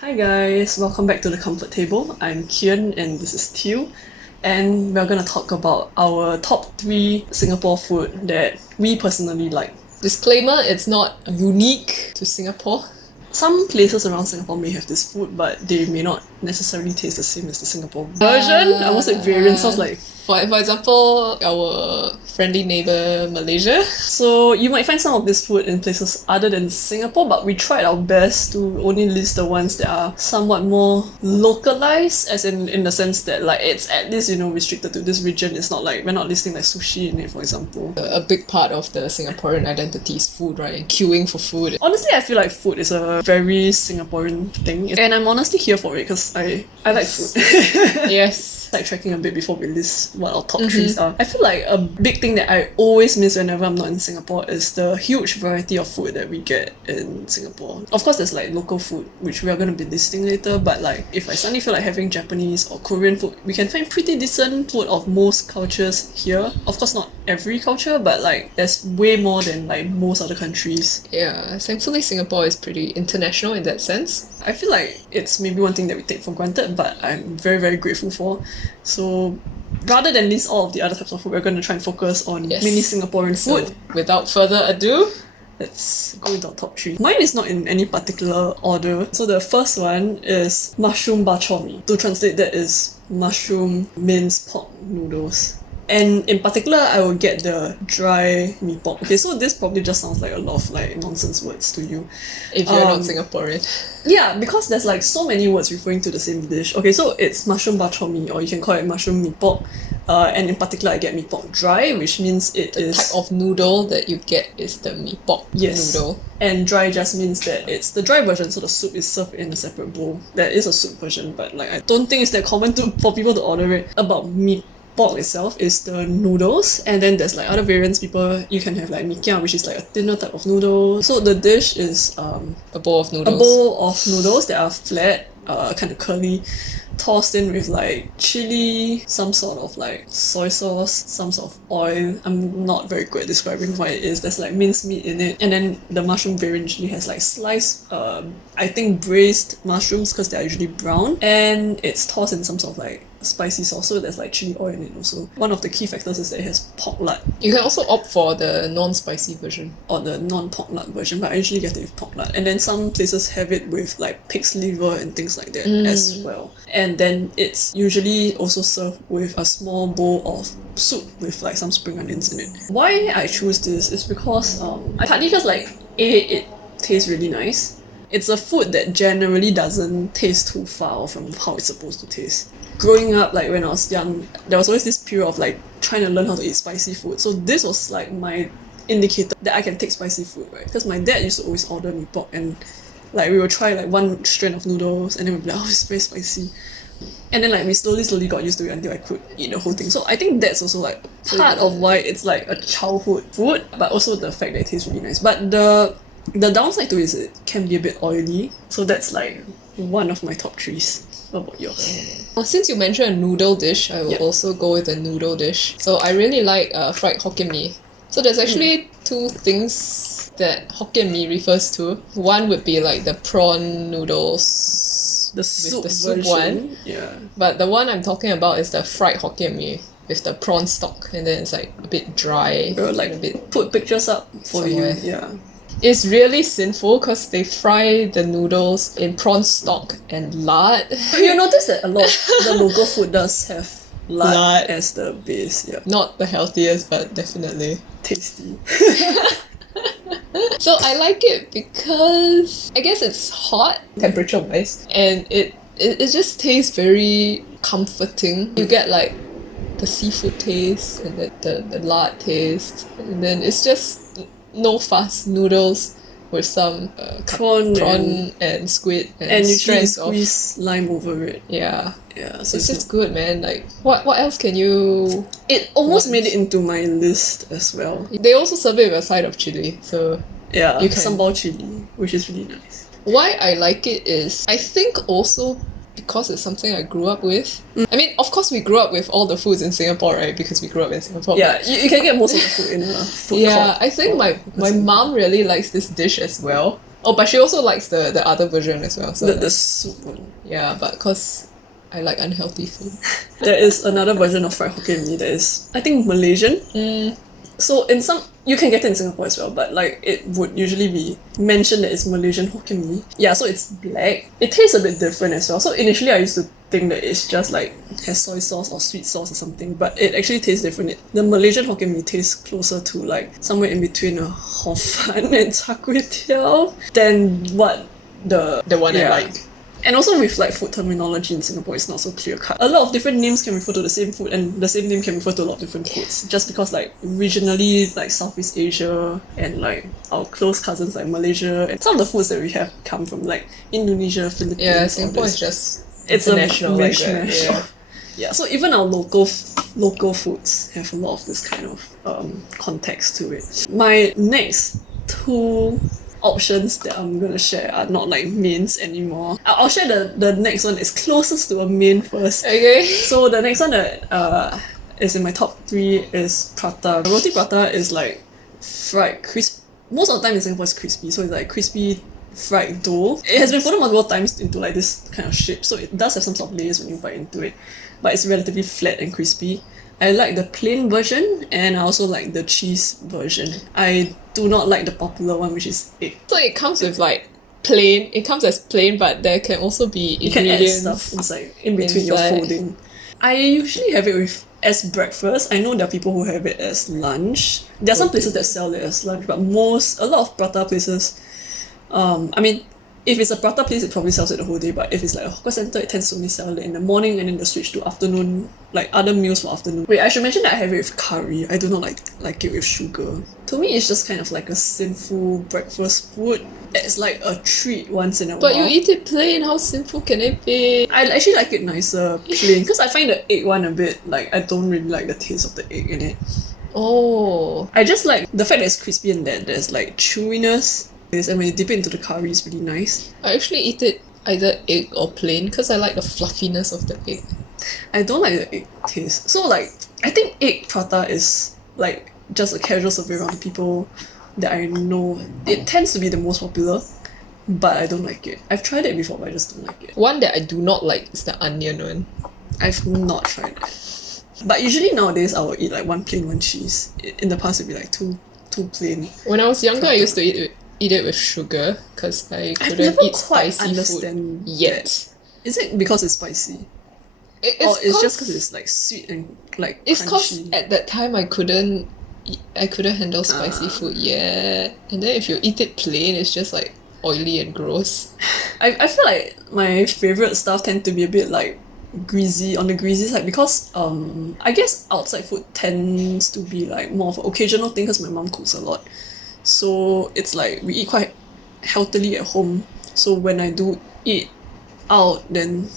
Hi guys, welcome back to the Comfort Table. I'm Cian and this is Teal, and we're gonna talk about our top 3 Singapore food that we personally like. Disclaimer, it's not unique to Singapore. Some places around Singapore may have this food, but they may not necessarily taste the same as the Singapore version. I almost said variant, sounds like. For example, our friendly neighbour Malaysia. So you might find some of this food in places other than Singapore, but we tried our best to only list the ones that are somewhat more localized, as in the sense that like it's at least restricted to this region. It's not like we're not listing like sushi in it, for example. A big part of the Singaporean identity is food, right? And queuing for food. Honestly, I feel like food is a very Singaporean thing, and I'm honestly here for it because I like food. Yes. Like tracking a bit before we list what our top 3s are. I feel like a big thing that I always miss whenever I'm not in Singapore is the huge variety of food that we get in Singapore. Of course, there's like local food, which we are going to be listing later, but like if I suddenly feel like having Japanese or Korean food, we can find pretty decent food of most cultures here. Of course, not every culture, but like there's way more than like most other countries. Yeah, thankfully Singapore is pretty international in that sense. I feel like it's maybe one thing that we take for granted, but I'm very, very grateful for. So rather than list all of the other types of food, we're going to try and focus on mainly Singaporean food. So, without further ado, let's go into our top 3. Mine is not in any particular order. So the first one is mushroom bak chor mee. To translate, that is mushroom minced pork noodles. And in particular, I will get the dry mee pok. Okay, so this probably just sounds like a lot of like nonsense words to you. If you're not Singaporean. Yeah, because there's like so many words referring to the same dish. Okay, so it's mushroom bak chor mee, or you can call it mushroom mee pok. And in particular, I get mee pok dry, which means it is... The type of noodle that you get is the mee pok noodle. And dry just means that it's the dry version, so the soup is served in a separate bowl. There is a soup version, but like I don't think it's that common for people to order it. About mee pork itself is the noodles, and then there's like other variants. You can have like mee kia, which is like a thinner type of noodle. So the dish is a bowl of noodles. A bowl of noodles that are flat, kind of curly, tossed in with like chili, some sort of like soy sauce, some sort of oil. I'm not very good at describing what it is. There's like minced meat in it, and then the mushroom variant usually has like sliced, I think braised mushrooms because they are usually brown, and it's tossed in some sort of like spicy sauce, so there's like chili oil in it also. One of the key factors is that it has pork lard. You can also opt for the non-spicy version. Or the non-pork lard version, but I usually get it with pork lard. And then some places have it with like pig's liver and things like that as well. And then it's usually also served with a small bowl of soup with like some spring onions in it. Why I choose this is because partly because like it tastes really nice. It's a food that generally doesn't taste too far from how it's supposed to taste. Growing up, like when I was young, there was always this period of like trying to learn how to eat spicy food. So this was like my indicator that I can take spicy food, right? Because my dad used to always order mee pok, and like we would try like one strand of noodles and then we'd be like, oh, it's very spicy. And then like we slowly got used to it until I could eat the whole thing. So I think that's also like part of why it's like a childhood food, but also the fact that it tastes really nice. But the downside to it is it can be a bit oily. So that's like one of my top 3s. What about yours? Well, since you mentioned a noodle dish, I will also go with a noodle dish. So I really like fried Hokkien Mee. So there's actually 2 things that Hokkien Mee refers to. One would be like the prawn noodles, the soup version. One. Yeah. But the one I'm talking about is the fried Hokkien Mee with the prawn stock, and then it's like a bit dry. We'll like a bit put pictures up for somewhere. You. Yeah. It's really sinful because they fry the noodles in prawn stock and lard. You notice that a lot of the local food does have lard as the base. Yeah. Not the healthiest, but definitely tasty. So I like it because I guess it's hot temperature wise, and it just tastes very comforting. You get like the seafood taste and the lard taste, and then it's just no fuss noodles with some prawn and squid and strands of squeeze lime over it. Yeah, so it's just good, man. Like what else can you... It almost made it into my list as well. They also serve it with a side of chili, so yeah, you can sambal chili, which is really nice. Why I like it is I think also because it's something I grew up with. I mean, of course we grew up with all the foods in Singapore, right? Because we grew up in Singapore. Yeah, you can get most of the food in a food court. Yeah, I think my mom really likes this dish as well. Oh, but she also likes the other version as well. So The soup one. yeah, but because I like unhealthy food. There is another version of fried Hokkien Mee that is, I think, Malaysian. So in some, you can get it in Singapore as well, but like it would usually be mentioned that it's Malaysian Hokkien Mee. Yeah, so it's black. It tastes a bit different as well. So initially I used to think that it's just like has soy sauce or sweet sauce or something, but it actually tastes different. The Malaysian Hokkien Mee tastes closer to like somewhere in between a hor fun and char kway teow than what The one I like. And also with like food terminology in Singapore, it's not so clear cut. A lot of different names can refer to the same food, and the same name can refer to a lot of different foods. Just because like regionally, like Southeast Asia and like our close cousins like Malaysia, and some of the foods that we have come from like Indonesia, Philippines. Yeah, Singapore is just it's a international like that. mishmash. Yeah. Yeah, so even our local foods have a lot of this kind of context to it. My next two options that I'm gonna share are not like mains anymore. I'll share the next one is closest to a main first. Okay. So the next one that is in my top 3 is prata. Roti prata is like fried crisp. Most of the time in Singapore it's crispy, so it's like crispy fried dough. It has been folded multiple times into like this kind of shape, so it does have some sort of layers when you bite into it, but it's relatively flat and crispy. I like the plain version, and I also like the cheese version. I do not like the popular one, which is egg. So it comes with like plain. It comes as plain, but there can also be You can add ingredients. stuff inside, in between your inside. folding. I usually have it with as breakfast. I know there are people who have it as lunch. There are some places that sell it as lunch, but a lot of prata places, I mean, if it's a prata place, it probably sells it the whole day, but if it's like a hawker centre, it tends to only sell it in the morning and then the switch to afternoon, like other meals for afternoon. Wait, I should mention that I have it with curry. I do not like it with sugar. To me, it's just kind of like a sinful breakfast food. It's like a treat once in a while. But you eat it plain, how simple can it be? I actually like it nicer, plain, because I find the egg one a bit, like, I don't really like the taste of the egg in it. Oh. I just like the fact that it's crispy and that there's like chewiness. And when you dip it into the curry, it's really nice. I actually eat it either egg or plain because I like the fluffiness of the egg. I don't like the egg taste. So like, I think egg prata is like just a casual survey around people that I know. It tends to be the most popular, but I don't like it. I've tried it before, but I just don't like it. One that I do not like is the onion one. I've not tried it. But usually nowadays I will eat like one plain, one cheese. In the past it'd be like two plain. When I was younger, I used to eat it with sugar because I couldn't eat spicy food yet. Is it because it's spicy? Or it's just because it's like sweet and like it's because crunchy? at that time I couldn't handle spicy food yet, and then if you eat it plain, it's just like oily and gross. I feel like my favourite stuff tend to be a bit like greasy, on the greasy side, because I guess outside food tends to be like more of an occasional thing because my mum cooks a lot. So it's like we eat quite healthily at home. So when I do eat out, then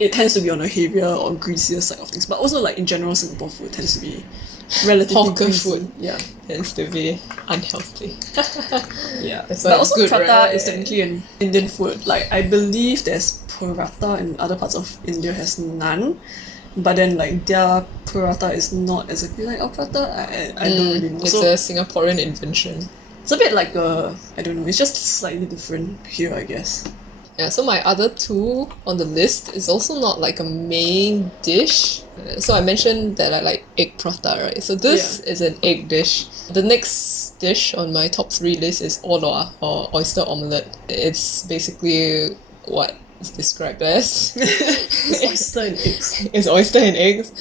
it tends to be on a heavier or greasier side of things. But also like in general, Singapore food tends to be relatively Hawker greasy. food. Yeah. Tends to be unhealthy. Yeah. That's why But it's also good, prata right? is technically an Indian food. Like I believe there's paratha in other parts of India has naan. But then like their paratha is not exactly like our prata. I don't really know. It's So a Singaporean invention. it's a bit like I don't know, it's just slightly different here, I guess. Yeah, so my other two on the list is also not like a main dish. So I mentioned that I like egg prata, right? So this is an egg dish. The next dish on my top 3 list is Orh Luak, or oyster omelette. It's basically what is described as. It's oyster and eggs. It's oyster and eggs.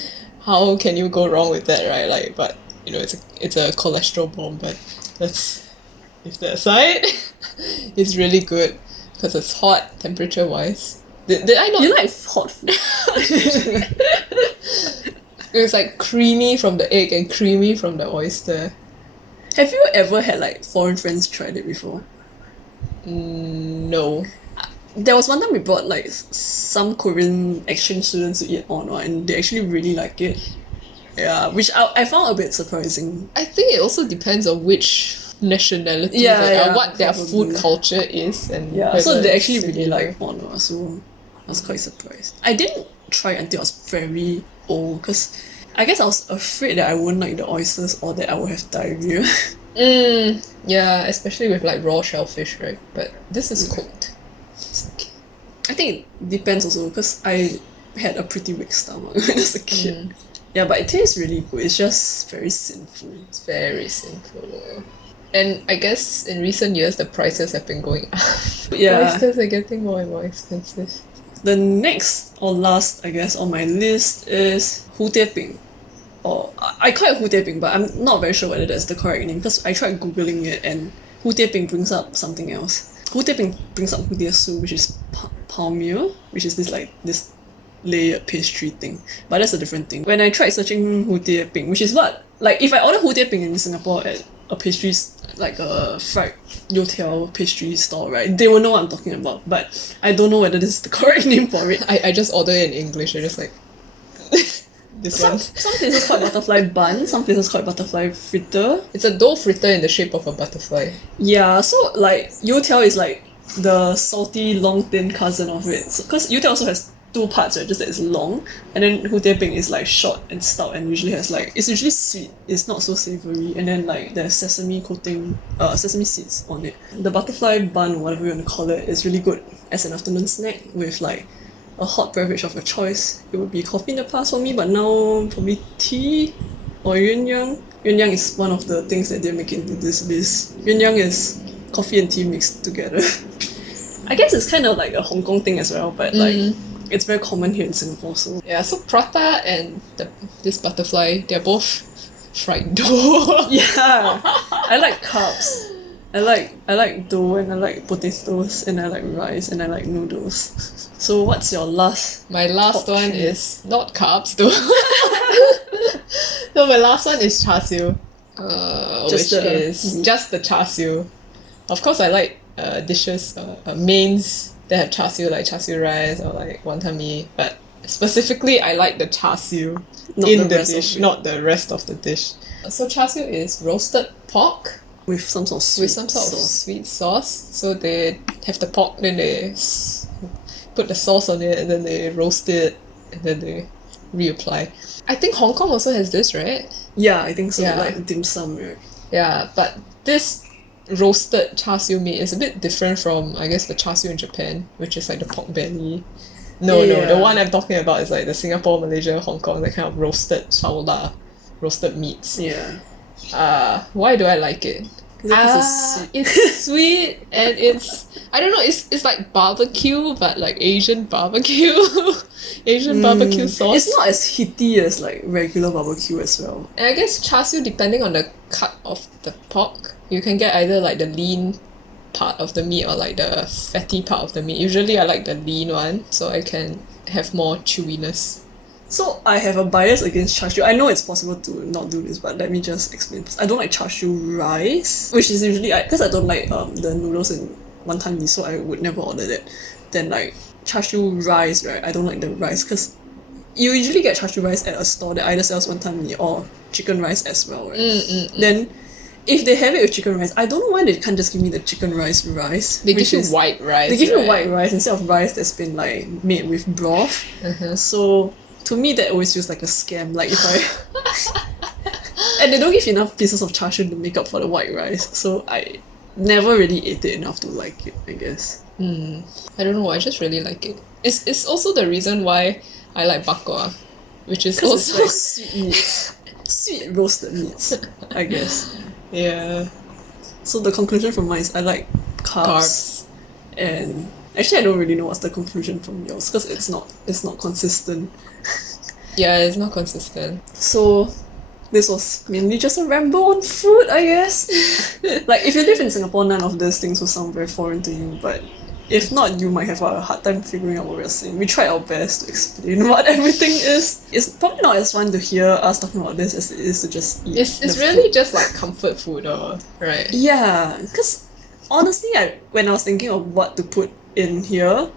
How can you go wrong with that, right? Like, but you know, it's a cholesterol bomb, but let's leave that aside. It's really good because it's hot temperature wise. Did I not? You like hot food? It's like creamy from the egg and creamy from the oyster. Have you ever had like foreign friends tried it before? No. There was one time we brought like some Korean exchange students to eat on, and they actually really like it. Yeah, which I found a bit surprising. I think it also depends on which nationality what their probably. food culture is, and Yeah, so they whether actually it's really similar. like Honor, so I was quite surprised. I didn't try it until I was very old, because I guess I was afraid that I wouldn't like the oysters or that I would have diarrhea. Yeah, especially with like raw shellfish, right? But this is cooked. It's okay. I think it depends also because I had a pretty weak stomach when I was a kid. Yeah, but it tastes really good. It's just very sinful. It's very simple. And I guess in recent years the prices have been going up. Yeah. Prices are getting more and more expensive. The next or last, I guess, on my list is Hu Tie Ping. Or I call it Hu Tie Ping, but I'm not very sure whether that's the correct name because I tried googling it and Hu Tie Ping brings up something else. Hu Tie Ping brings up Hu Tie Su, which is palmier, which is this layered pastry thing. But that's a different thing. When I tried searching Hu Tie Ping, which is what, like if I order Hu Tie Ping in Singapore at a pastry, like a fried youtiao pastry store, right, they will know what I'm talking about. But I don't know whether this is the correct name for it. I just order it in English. I just like this one. Some places call it butterfly bun, some places call it butterfly fritter. It's a dough fritter in the shape of a butterfly. Yeah, so like youtiao is like the salty, long, thin cousin of it. Because youtiao also has two parts, right? Just that it's long, and then Hu Tie Ping is like short and stout, and usually has like it's usually sweet. It's not so savory, and then like there's sesame coating, sesame seeds on it. The butterfly bun, whatever you want to call it, is really good as an afternoon snack with like a hot beverage of your choice. It would be coffee in the past for me, but now probably tea or yun yang. Yun yang is one of the things that they're making into this list. Yun yang is coffee and tea mixed together. I guess it's kind of like a Hong Kong thing as well, but like it's very common here in Singapore. So Yeah, so prata and this butterfly, they're both fried dough. yeah, I like carbs. I like dough and I like potatoes and I like rice and I like noodles. So what's your last? My last Top one three. is not carbs though. No, my last one is Char Siew. Just Which the is meat. just the Char Siew. Of course, I like dishes, mains that have Char Siew, like Char Siew rice or like wonton mee. But specifically, I like the Char Siew Not in the the rest of dish, it. not the rest of the dish. So Char Siew is roasted pork With some sort of sweet with some sort of sweet sauce. So they have the pork, then they put the sauce on it, and then they roast it, and then they reapply. I think Hong Kong also has this, right? Yeah, I think so. Yeah. Like dim sum, right? Yeah, but this roasted Char Siew meat is a bit different from, I guess, the Char Siew in Japan, which is like the pork belly. No, Yeah. the one I'm talking about is like the Singapore, Malaysia, Hong Kong, that kind of roasted shaola, roasted meats. Yeah. Why do I like it? Because it's sweet. It's sweet and it's, I don't know, it's like barbecue, but like Asian barbecue. Asian barbecue sauce. It's not as heaty as like regular barbecue as well. And I guess Char Siew, depending on the cut of the pork, you can get either like the lean part of the meat or like the fatty part of the meat. Usually I like the lean one, so I can have more chewiness. So I have a bias against char siu. I know it's possible to not do this, but let me just explain. I don't like char siu rice, which is usually because I don't like the noodles in wonton mee, so I would never order that. Then like char siu rice, right? I don't like the rice because you usually get char siu rice at a store that either sells wonton mee or chicken rice as well, right? Then if they have it with chicken rice, I don't know why they can't just give me the chicken rice. They which give you is- white rice. They give you right? white rice instead of rice that's been like made with broth. So to me that always feels like a scam. Like if I and they don't give enough pieces of char siu to make up for the white rice. So I never really ate it enough to like it, I guess. I don't know, I just really like it. It's also the reason why I like bak kwa, which is Because also it's like sweet meats. Sweet roasted meats, I guess. yeah, So the conclusion from mine is I like carbs. And actually I don't really know what's the conclusion from yours because it's not consistent. Yeah, it's not consistent. So this was mainly just a ramble on food, I guess. Like if you live in Singapore, none of these things will sound very foreign to you, but if not, you might have a hard time figuring out what we're saying. We tried our best to explain what everything is. It's probably not as fun to hear us talking about this as it is to just eat. It's the really food. just like comfort food, right? Yeah, because honestly, when I was thinking of what to put in here,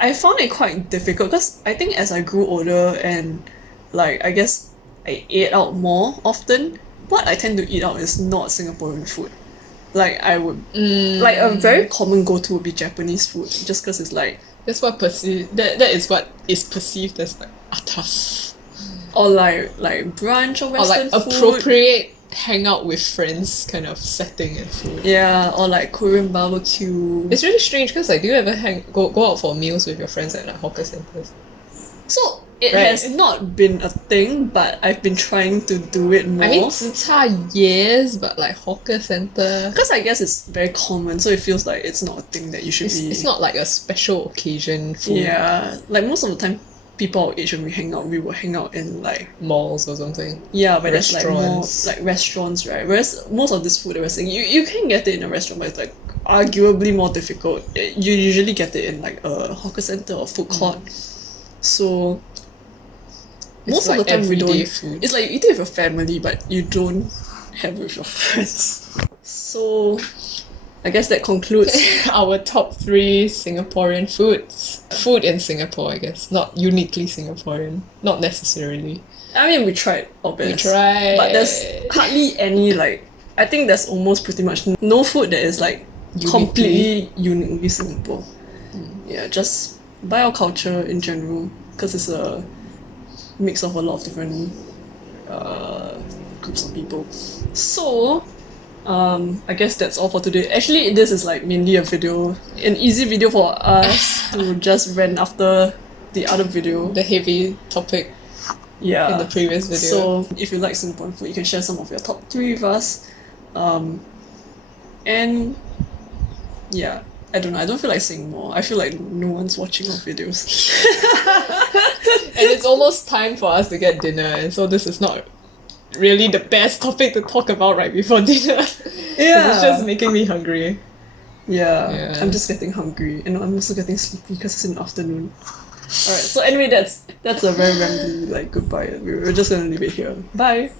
I found it quite difficult because I think as I grew older and like I guess I ate out more often, what I tend to eat out is not Singaporean food. Like I would like a very common go-to would be Japanese food just because it's like That's what that is what is perceived as like atas. or like brunch or Or Western like food. appropriate hang out with friends kind of setting and food. Yeah, or like Korean barbecue. It's really strange because like, do you ever go out for meals with your friends at like hawker centers? So it Right. has not been a thing, but I've been trying to do it more. I mean, 吃茶 yes, but like hawker center, because I guess it's very common, so it feels like it's not a thing that you should be. it's not like a special occasion food. Yeah, like most of the time, people our age when we hang out, we will hang out in like Malls or something. yeah, but there's like more Restaurants. like restaurants, right? Whereas most of this food that we're saying, you can get it in a restaurant, but it's like arguably more difficult. You usually get it in like a hawker center or food court. So most like of the time we everyday don't. food. It's like you eat it with your family, but you don't have it with your friends. So I guess that concludes. Our top 3 Singaporean foods. Food in Singapore, I guess. Not uniquely Singaporean. Not necessarily. I mean, we tried our best. We tried. But there's hardly any like. I think there's almost pretty much no food that is like completely uniquely Singapore. Yeah, just by our culture in general, because it's a mix of a lot of different groups of people. So I guess that's all for today. Actually, this is like mainly an easy video for us to just rent after the other video. The heavy topic Yeah. in the previous video. So if you like Singaporean food, you can share some of your top 3 with us. And yeah, I don't know. I don't feel like saying more. I feel like no one's watching our videos. And it's almost time for us to get dinner, and so this is not really the best topic to talk about right before dinner. 'Cause it's just making me hungry. Yeah, I'm just getting hungry, and I'm also getting sleepy because it's in the afternoon. Alright, so anyway, that's a very rambly like goodbye. We're just gonna leave it here. Bye!